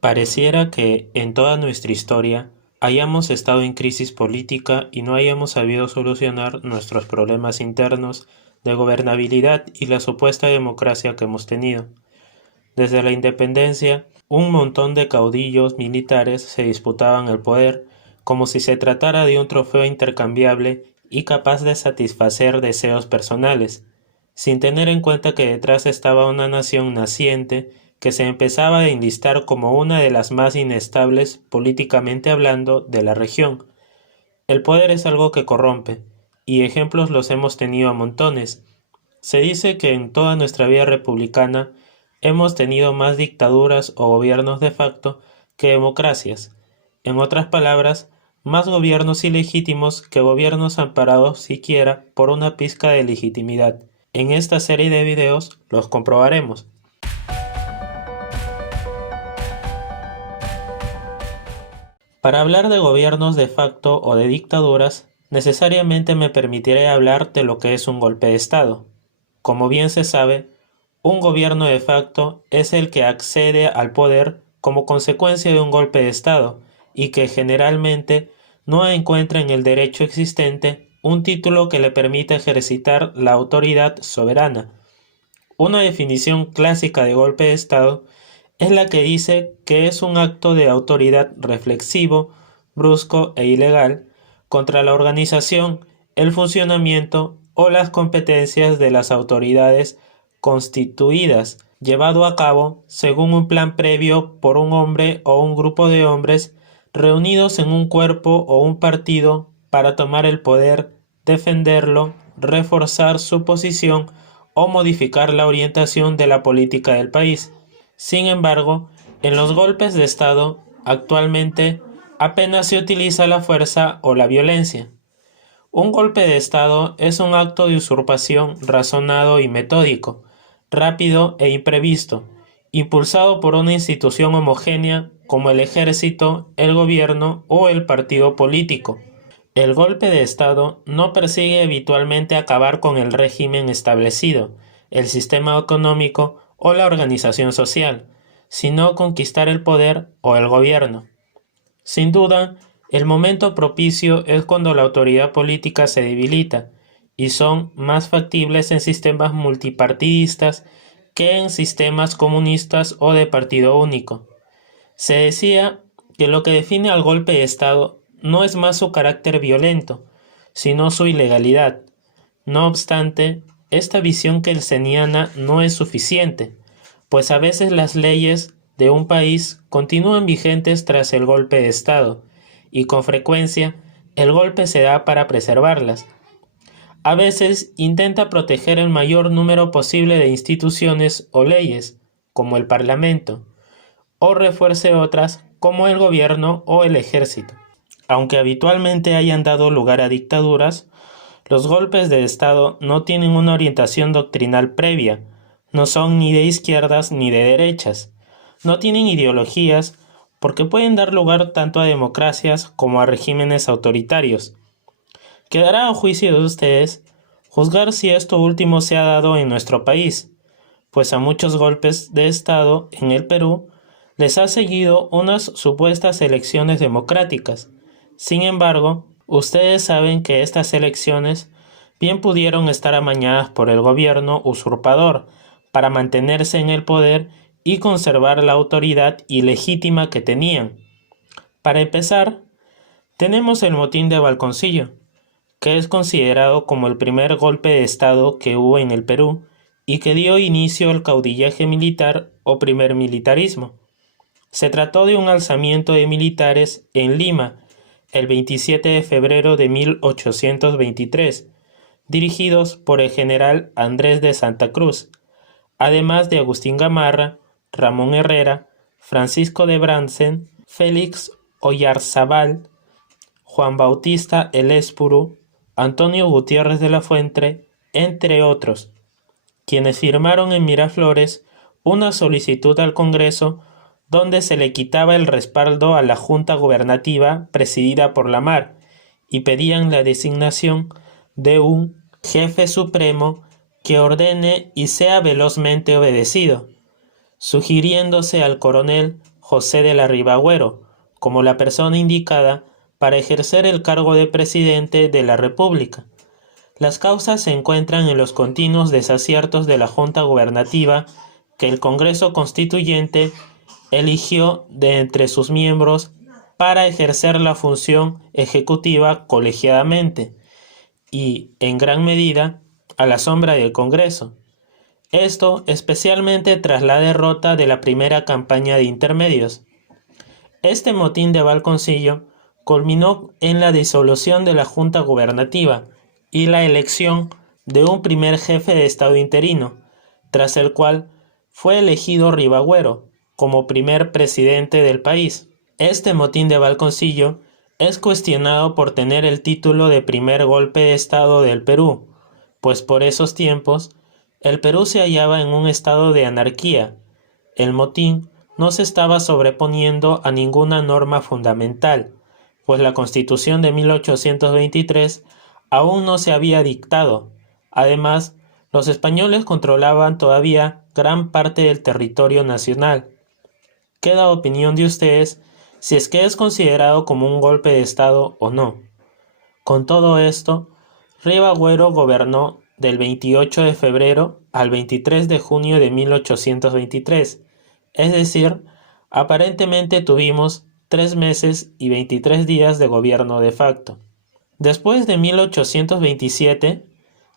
Pareciera que en toda nuestra historia hayamos estado en crisis política y no hayamos sabido solucionar nuestros problemas internos de gobernabilidad y la supuesta democracia que hemos tenido. Desde la independencia, un montón de caudillos militares se disputaban el poder como si se tratara de un trofeo intercambiable y capaz de satisfacer deseos personales, sin tener en cuenta que detrás estaba una nación naciente que se empezaba a enlistar como una de las más inestables políticamente hablando de la región. El poder es algo que corrompe, y ejemplos los hemos tenido a montones. Se dice que en toda nuestra vida republicana hemos tenido más dictaduras o gobiernos de facto que democracias. En otras palabras, más gobiernos ilegítimos que gobiernos amparados siquiera por una pizca de legitimidad. En esta serie de videos los comprobaremos. Para hablar de gobiernos de facto o de dictaduras, necesariamente me permitiré hablar de lo que es un golpe de Estado. Como bien se sabe, un gobierno de facto es el que accede al poder como consecuencia de un golpe de Estado y que generalmente no encuentra en el derecho existente un título que le permita ejercitar la autoridad soberana. Una definición clásica de golpe de Estado es la que dice que es un acto de autoridad reflexivo, brusco e ilegal contra la organización, el funcionamiento o las competencias de las autoridades constituidas, llevado a cabo según un plan previo por un hombre o un grupo de hombres reunidos en un cuerpo o un partido para tomar el poder, defenderlo, reforzar su posición o modificar la orientación de la política del país. Sin embargo, en los golpes de Estado, actualmente apenas se utiliza la fuerza o la violencia. Un golpe de Estado es un acto de usurpación razonado y metódico, rápido e imprevisto, impulsado por una institución homogénea como el ejército, el gobierno o el partido político. El golpe de Estado no persigue habitualmente acabar con el régimen establecido, el sistema económico o la organización social, sino conquistar el poder o el gobierno. Sin duda, el momento propicio es cuando la autoridad política se debilita y son más factibles en sistemas multipartidistas que en sistemas comunistas o de partido único. Se decía que lo que define al golpe de Estado no es más su carácter violento, sino su ilegalidad. No obstante, esta visión kelseniana no es suficiente, pues a veces las leyes de un país continúan vigentes tras el golpe de Estado, y con frecuencia el golpe se da para preservarlas. A veces intenta proteger el mayor número posible de instituciones o leyes, como el Parlamento, o refuerce otras, como el gobierno o el ejército. Aunque habitualmente hayan dado lugar a dictaduras, los golpes de Estado no tienen una orientación doctrinal previa, no son ni de izquierdas ni de derechas, no tienen ideologías porque pueden dar lugar tanto a democracias como a regímenes autoritarios. Quedará a juicio de ustedes juzgar si esto último se ha dado en nuestro país, pues a muchos golpes de Estado en el Perú les ha seguido unas supuestas elecciones democráticas. Sin embargo, ustedes saben que estas elecciones bien pudieron estar amañadas por el gobierno usurpador para mantenerse en el poder y conservar la autoridad ilegítima que tenían. Para empezar, tenemos el motín de Balconcillo, que es considerado como el primer golpe de Estado que hubo en el Perú y que dio inicio al caudillaje militar o primer militarismo. Se trató de un alzamiento de militares en Lima el 27 de febrero de 1823, dirigidos por el general Andrés de Santa Cruz, además de Agustín Gamarra, Ramón Herrera, Francisco de Brandsen, Félix Oyarzábal, Juan Bautista Elespuru, Antonio Gutiérrez de la Fuente, entre otros, quienes firmaron en Miraflores una solicitud al Congreso donde se le quitaba el respaldo a la Junta Gubernativa presidida por Lamar y pedían la designación de un jefe supremo que ordene y sea velozmente obedecido, sugiriéndose al coronel José de la Riva Agüero como la persona indicada para ejercer el cargo de presidente de la República. Las causas se encuentran en los continuos desaciertos de la Junta Gubernativa que el Congreso Constituyente eligió de entre sus miembros para ejercer la función ejecutiva colegiadamente y, en gran medida, a la sombra del Congreso. Esto especialmente tras la derrota de la primera campaña de intermedios. Este motín de Valconcillo culminó en la disolución de la Junta Gubernativa y la elección de un primer jefe de Estado interino, tras el cual fue elegido Ribagüero como primer presidente del país. Este motín de Valconcillo es cuestionado por tener el título de primer golpe de Estado del Perú, pues por esos tiempos el Perú se hallaba en un estado de anarquía. El motín no se estaba sobreponiendo a ninguna norma fundamental, pues la Constitución de 1823 aún no se había dictado. Además, los españoles controlaban todavía gran parte del territorio nacional. Queda opinión de ustedes si es que es considerado como un golpe de Estado o no. Con todo esto, Ribagüero gobernó del 28 de febrero al 23 de junio de 1823, es decir, aparentemente tuvimos 3 meses y 23 días de gobierno de facto. Después de 1827,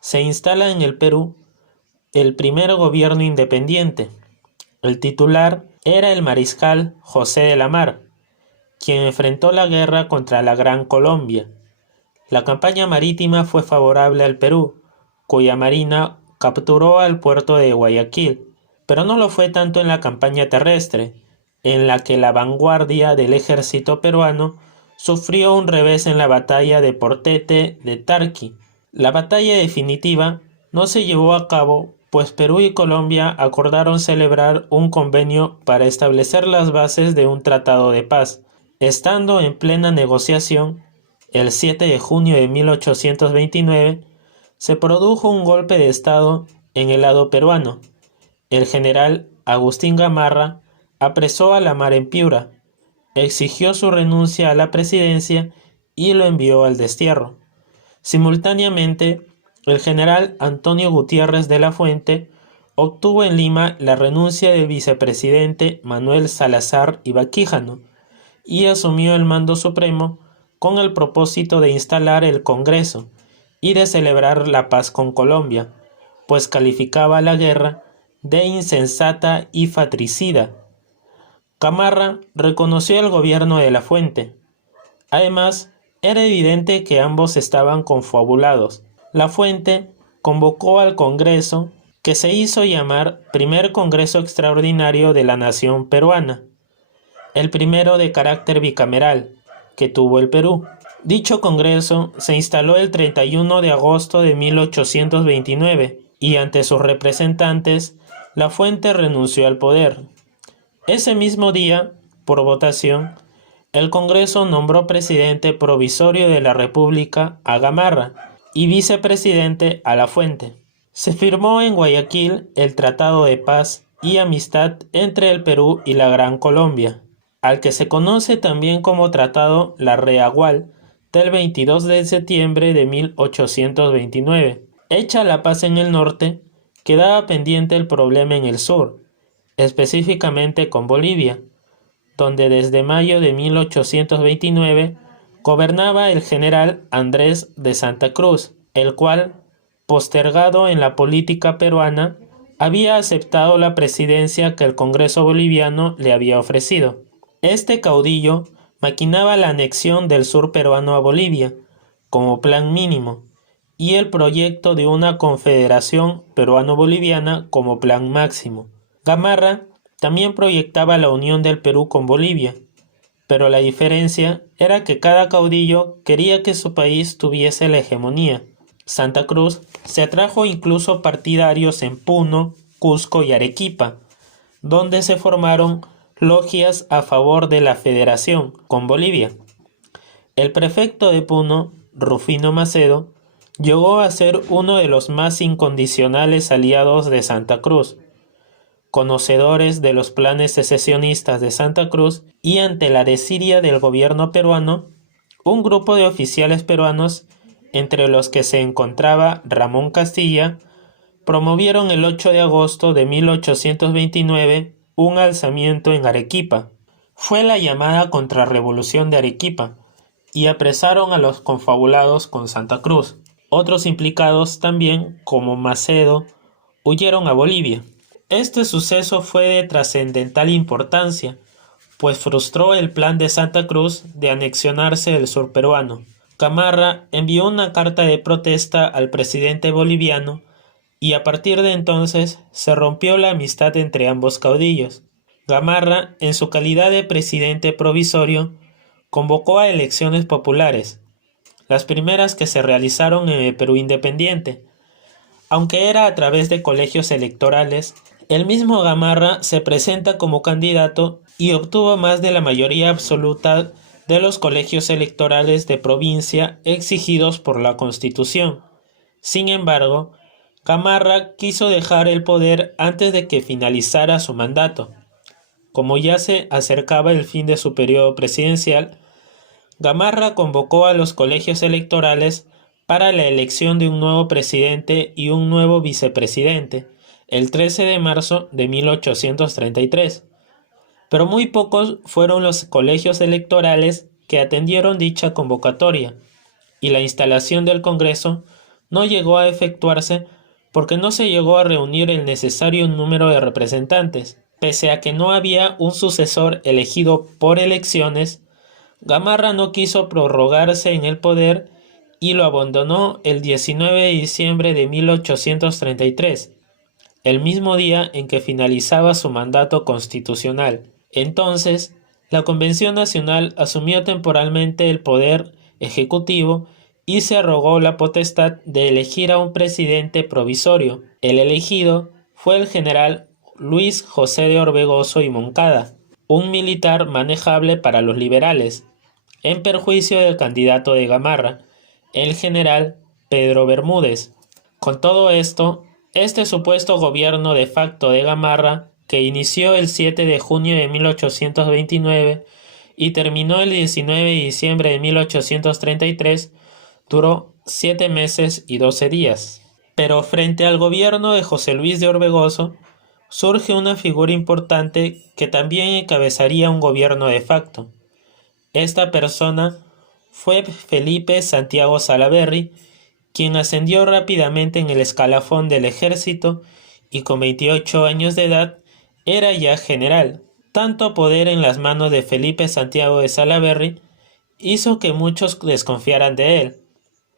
se instala en el Perú el primer gobierno independiente. El titular era el mariscal José de la Mar, quien enfrentó la guerra contra la Gran Colombia. La campaña marítima fue favorable al Perú, cuya marina capturó al puerto de Guayaquil, pero no lo fue tanto en la campaña terrestre, en la que la vanguardia del ejército peruano sufrió un revés en la batalla de Portete de Tarqui. La batalla definitiva no se llevó a cabo, pues Perú y Colombia acordaron celebrar un convenio para establecer las bases de un tratado de paz. Estando en plena negociación, el 7 de junio de 1829, se produjo un golpe de Estado en el lado peruano. El general Agustín Gamarra apresó a la Mar en Piura, exigió su renuncia a la presidencia y lo envió al destierro. Simultáneamente, el general Antonio Gutiérrez de la Fuente obtuvo en Lima la renuncia del vicepresidente Manuel Salazar Ibaquijano y asumió el mando supremo con el propósito de instalar el Congreso y de celebrar la paz con Colombia, pues calificaba la guerra de insensata y fratricida. Gamarra reconoció el gobierno de la Fuente. Además, era evidente que ambos estaban confabulados. La Fuente convocó al Congreso, que se hizo llamar Primer Congreso Extraordinario de la Nación Peruana, el primero de carácter bicameral que tuvo el Perú. Dicho Congreso se instaló el 31 de agosto de 1829 y ante sus representantes, La Fuente renunció al poder. Ese mismo día, por votación, el Congreso nombró presidente provisorio de la República a Gamarra y vicepresidente a La Fuente. Se firmó en Guayaquil el Tratado de Paz y Amistad entre el Perú y la Gran Colombia, al que se conoce también como Tratado La Reagual del 22 de septiembre de 1829. Hecha la paz en el norte, quedaba pendiente el problema en el sur, específicamente con Bolivia, donde desde mayo de 1829 gobernaba el general Andrés de Santa Cruz, el cual, postergado en la política peruana, había aceptado la presidencia que el Congreso boliviano le había ofrecido. Este caudillo maquinaba la anexión del sur peruano a Bolivia como plan mínimo y el proyecto de una confederación peruano-boliviana como plan máximo. Gamarra también proyectaba la unión del Perú con Bolivia, pero la diferencia era que cada caudillo quería que su país tuviese la hegemonía. Santa Cruz se atrajo incluso partidarios en Puno, Cusco y Arequipa, donde se formaron logias a favor de la federación con Bolivia. El prefecto de Puno, Rufino Macedo, llegó a ser uno de los más incondicionales aliados de Santa Cruz. conocedores de los planes secesionistas de Santa Cruz y ante la desidia del gobierno peruano, un grupo de oficiales peruanos, entre los que se encontraba Ramón Castilla, promovieron el 8 de agosto de 1829 un alzamiento en Arequipa. Fue la llamada Contrarrevolución de Arequipa, y apresaron a los confabulados con Santa Cruz. Otros implicados también, como Macedo, huyeron a Bolivia. Este suceso fue de trascendental importancia, pues frustró el plan de Santa Cruz de anexionarse el sur peruano. Gamarra envió una carta de protesta al presidente boliviano y a partir de entonces se rompió la amistad entre ambos caudillos. Gamarra, en su calidad de presidente provisorio, convocó a elecciones populares, las primeras que se realizaron en el Perú independiente. Aunque era a través de colegios electorales, el mismo Gamarra se presenta como candidato y obtuvo más de la mayoría absoluta de los colegios electorales de provincia exigidos por la Constitución. Sin embargo, Gamarra quiso dejar el poder antes de que finalizara su mandato. Como ya se acercaba el fin de su periodo presidencial, Gamarra convocó a los colegios electorales para la elección de un nuevo presidente y un nuevo vicepresidente, el 13 de marzo de 1833. Pero muy pocos fueron los colegios electorales que atendieron dicha convocatoria, y la instalación del Congreso no llegó a efectuarse porque no se llegó a reunir el necesario número de representantes. Pese a que no había un sucesor elegido por elecciones, Gamarra no quiso prorrogarse en el poder y lo abandonó el 19 de diciembre de 1833, el mismo día en que finalizaba su mandato constitucional. Entonces, la Convención Nacional asumió temporalmente el poder ejecutivo y se arrogó la potestad de elegir a un presidente provisorio. El elegido fue el general Luis José de Orbegoso y Moncada, un militar manejable para los liberales, en perjuicio del candidato de Gamarra, el general Pedro Bermúdez. Con todo esto, este supuesto gobierno de facto de Gamarra, que inició el 7 de junio de 1829 y terminó el 19 de diciembre de 1833, duró 7 meses y 12 días. Pero frente al gobierno de José Luis de Orbegoso, surge una figura importante que también encabezaría un gobierno de facto. Esta persona fue Felipe Santiago Salaverry, quien ascendió rápidamente en el escalafón del ejército y con 28 años de edad era ya general. Tanto poder en las manos de Felipe Santiago de Salaverry hizo que muchos desconfiaran de él,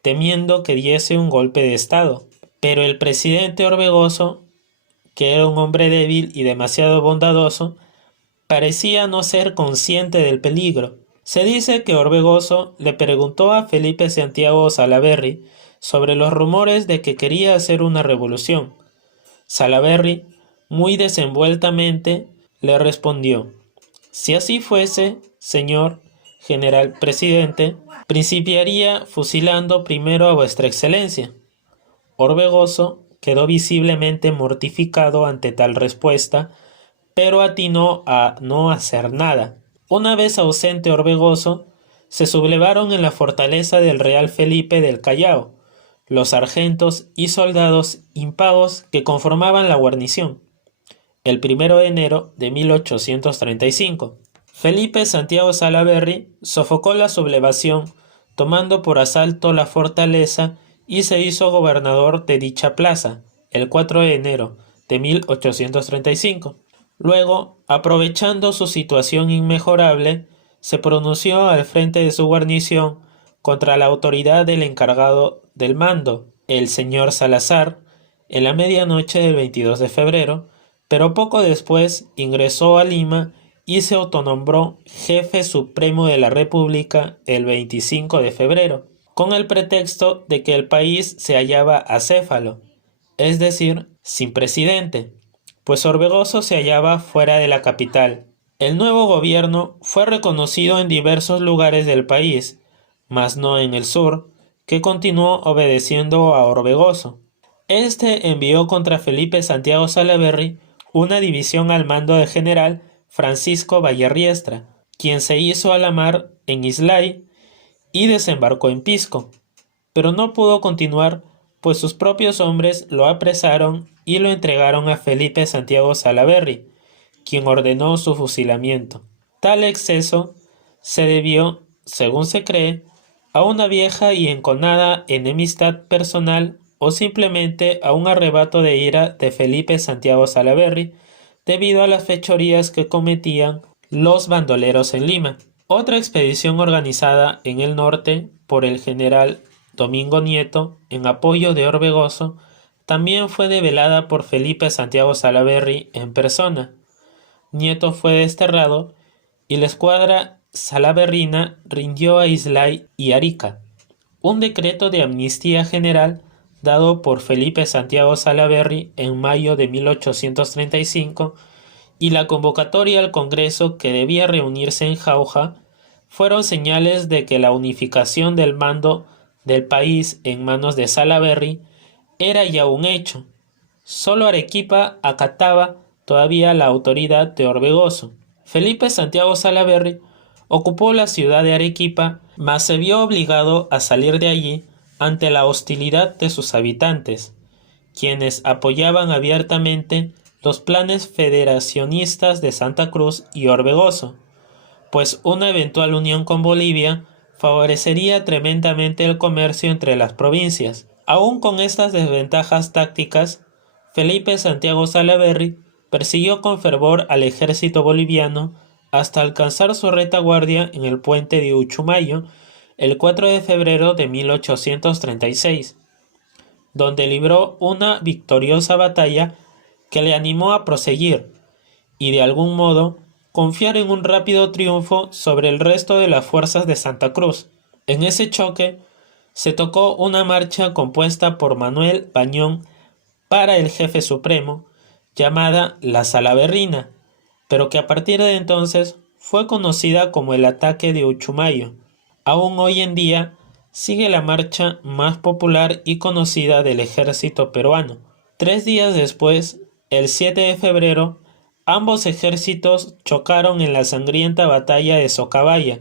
temiendo que diese un golpe de estado. Pero el presidente Orbegoso, que era un hombre débil y demasiado bondadoso, parecía no ser consciente del peligro. Se dice que Orbegoso le preguntó a Felipe Santiago Salaverry sobre los rumores de que quería hacer una revolución. Salaverry, muy desenvueltamente, le respondió: «Si así fuese, señor general presidente, principiaría fusilando primero a vuestra excelencia». Orbegoso quedó visiblemente mortificado ante tal respuesta, pero atinó a no hacer nada. Una vez ausente Orbegoso, se sublevaron en la fortaleza del Real Felipe del Callao los sargentos y soldados impagos que conformaban la guarnición, el 1 de enero de 1835. Felipe Santiago Salaverry sofocó la sublevación, tomando por asalto la fortaleza y se hizo gobernador de dicha plaza, el 4 de enero de 1835. Luego, aprovechando su situación inmejorable, se pronunció al frente de su guarnición contra la autoridad del encargado del mando, el señor Salazar, en la medianoche del 22 de febrero, pero poco después ingresó a Lima y se autonombró jefe supremo de la República el 25 de febrero, con el pretexto de que el país se hallaba acéfalo, es decir, sin presidente, pues Orbegoso se hallaba fuera de la capital. El nuevo gobierno fue reconocido en diversos lugares del país, mas no en el sur, que continuó obedeciendo a Orbegoso. Este envió contra Felipe Santiago Salaverry una división al mando del general Francisco Vallerriestra, quien se hizo a la mar en Islay y desembarcó en Pisco, pero no pudo continuar, pues sus propios hombres lo apresaron y lo entregaron a Felipe Santiago Salaverry, quien ordenó su fusilamiento. Tal exceso se debió, según se cree, a una vieja y enconada enemistad personal o simplemente a un arrebato de ira de Felipe Santiago Salaverry debido a las fechorías que cometían los bandoleros en Lima. Otra expedición organizada en el norte por el general Domingo Nieto en apoyo de Orbegoso también fue develada por Felipe Santiago Salaverry en persona. Nieto fue desterrado y la escuadra salaverrina rindió a Islay y Arica. Un decreto de amnistía general dado por Felipe Santiago Salaverry en mayo de 1835 y la convocatoria al Congreso que debía reunirse en Jauja fueron señales de que la unificación del mando del país en manos de Salaverry era ya un hecho. Solo Arequipa acataba todavía la autoridad de Orbegoso. Felipe Santiago Salaverry ocupó la ciudad de Arequipa, mas se vio obligado a salir de allí ante la hostilidad de sus habitantes, quienes apoyaban abiertamente los planes federacionistas de Santa Cruz y Orbegoso, pues una eventual unión con Bolivia favorecería tremendamente el comercio entre las provincias. Aún con estas desventajas tácticas, Felipe Santiago Salaverry persiguió con fervor al ejército boliviano hasta alcanzar su retaguardia en el puente de Uchumayo el 4 de febrero de 1836, donde libró una victoriosa batalla que le animó a proseguir y de algún modo confiar en un rápido triunfo sobre el resto de las fuerzas de Santa Cruz. En ese choque se tocó una marcha compuesta por Manuel Bañón para el jefe supremo, llamada la Salaverrina, pero que a partir de entonces fue conocida como el ataque de Uchumayo. Aún hoy en día sigue la marcha más popular y conocida del ejército peruano. 3 días después, el 7 de febrero, ambos ejércitos chocaron en la sangrienta batalla de Socabaya,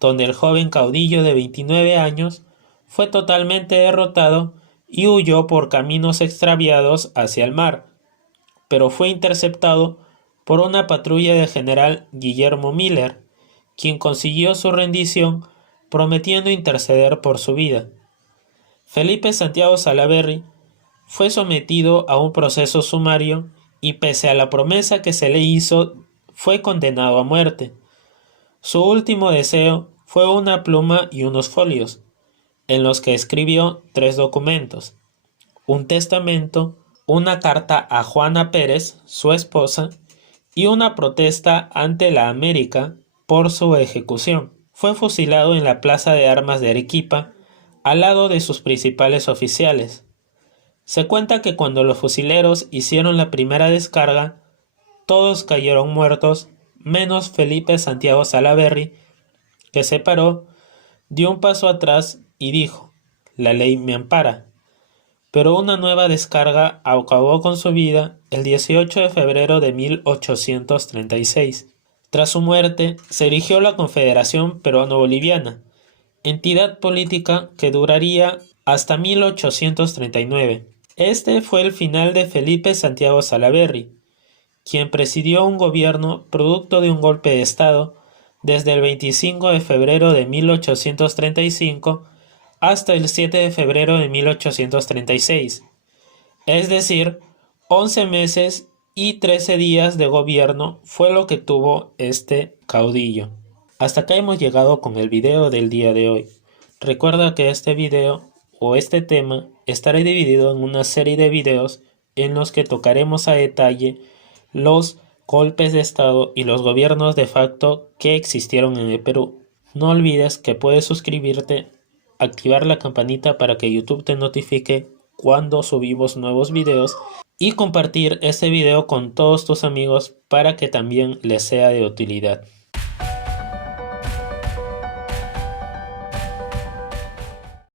donde el joven caudillo de 29 años fue totalmente derrotado y huyó por caminos extraviados hacia el mar, pero fue interceptado por una patrulla del general Guillermo Miller, quien consiguió su rendición prometiendo interceder por su vida. Felipe Santiago Salaverry fue sometido a un proceso sumario y pese a la promesa que se le hizo, fue condenado a muerte. Su último deseo fue una pluma y unos folios, en los que escribió 3 documentos: un testamento, una carta a Juana Pérez, su esposa, y una protesta ante la América por su ejecución. Fue fusilado en la Plaza de Armas de Arequipa, al lado de sus principales oficiales. Se cuenta que cuando los fusileros hicieron la primera descarga, todos cayeron muertos, menos Felipe Santiago Salaverry, que se paró, dio un paso atrás y dijo: «La ley me ampara». Pero una nueva descarga acabó con su vida el 18 de febrero de 1836. Tras su muerte, se erigió la Confederación Peruano-Boliviana, entidad política que duraría hasta 1839. Este fue el final de Felipe Santiago Salaverry, quien presidió un gobierno producto de un golpe de Estado desde el 25 de febrero de 1835 hasta el 7 de febrero de 1836, es decir, 11 meses y 13 días de gobierno fue lo que tuvo este caudillo. Hasta acá hemos llegado con el video del día de hoy. Recuerda que este video o este tema estará dividido en una serie de videos en los que tocaremos a detalle los golpes de Estado y los gobiernos de facto que existieron en el Perú. No olvides que puedes suscribirte, activar la campanita para que YouTube te notifique cuando subimos nuevos videos y compartir este video con todos tus amigos para que también les sea de utilidad.